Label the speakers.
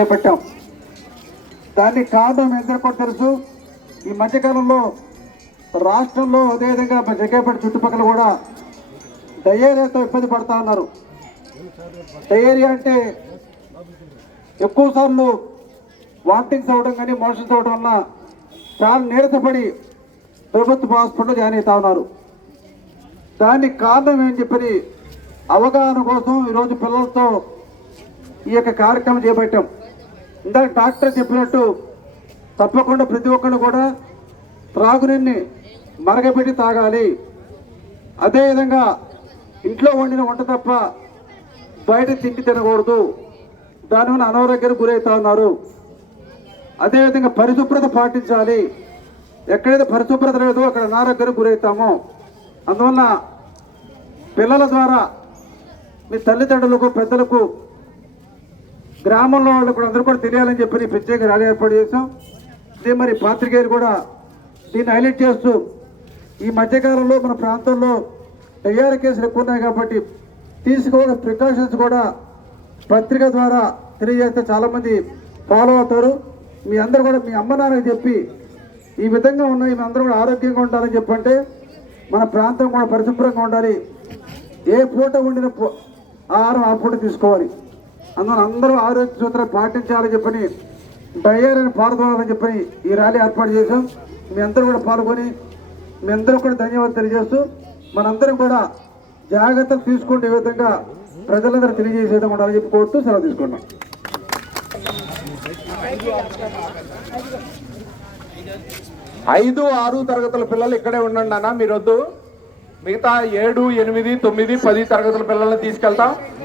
Speaker 1: చేపట్టాం దాన్ని కారణం ఎందరూ కూడా తెలుసు ఈ మధ్యకాలంలో రాష్ట్రంలో అదేవిధంగా జగ్గేపేట చుట్టుపక్కల కూడా డయేరియాతో ఇబ్బంది పడతా ఉన్నారు డయేరియా అంటే ఎక్కువ సార్లు వామిటింగ్స్ అవ్వడం కానీ మోషన్స్ అవ్వడం వల్ల చాలా నీరసపడి ప్రభుత్వ హాస్పిటల్లో జాయిన్ అవుతా ఉన్నారు దానికి కారణం ఏం చెప్పని అవగాహన కోసం ఈరోజు పిల్లలతో ఈ యొక్క కార్యక్రమం చేపట్టాం ఇందాక డాక్టర్ చెప్పినట్టు తప్పకుండా ప్రతి ఒక్కరు కూడా త్రాగునీటిని మరగపెట్టి తాగాలి అదేవిధంగా ఇంట్లో వండిన వంట తప్ప బయట తిండి తినకూడదు దానివల్ల అనారోగ్యానికి గురవుతా ఉన్నారు అదేవిధంగా పరిశుభ్రత పాటించాలి ఎక్కడైతే పరిశుభ్రత లేదో అక్కడ అనారోగ్యానికి గురవుతామో అందువల్ల పిల్లల ద్వారా మీ తల్లిదండ్రులకు పెద్దలకు గ్రామంలో వాళ్ళు కూడా అందరూ కూడా తెలియాలని చెప్పి ప్రత్యేక ర్యాలీ ఏర్పాటు చేశాం అదే మరి పాత్రికేయులు కూడా దీన్ని హైలైట్ చేస్తూ ఈ మధ్యకాలంలో మన ప్రాంతంలో తయారు కేసులు ఎక్కువ ఉన్నాయి కాబట్టి తీసుకోవాల్సిన ప్రికాషన్స్ కూడా పత్రిక ద్వారా తెలియజేస్తే చాలామంది ఫాలో అవుతారు మీ అందరూ కూడా మీ అమ్మ నాన్నకి చెప్పి ఈ విధంగా ఉన్నాయి మీ అందరూ కూడా ఆరోగ్యంగా ఉండాలని చెప్పంటే మన ప్రాంతం కూడా పరిశుభ్రంగా ఉండాలి ఏ పూట వండిన ఆహారం ఆ పూట తీసుకోవాలి అందువల్ల అందరూ ఆరోగ్య సూత్రాలు పాటించాలని చెప్పని డయ్యాలని పాల్గొనాలని చెప్పని ఈ ర్యాలీ ఏర్పాటు చేశాం మీ అందరూ కూడా పాల్గొని మీ అందరూ కూడా ధన్యవాదాలు తెలియజేస్తూ మనందరం కూడా జాగ్రత్తలు తీసుకుంటే ఈ విధంగా ప్రజలందరూ తెలియజేసేది ఉండాలని చెప్పి కోరుతూ సెలవు తీసుకున్నాం
Speaker 2: ఐదు ఆరు తరగతుల పిల్లలు ఇక్కడే ఉండండి అన్న మీరు వద్దు మిగతా ఏడు ఎనిమిది తొమ్మిది పది తరగతుల పిల్లల్ని తీసుకెళ్తాం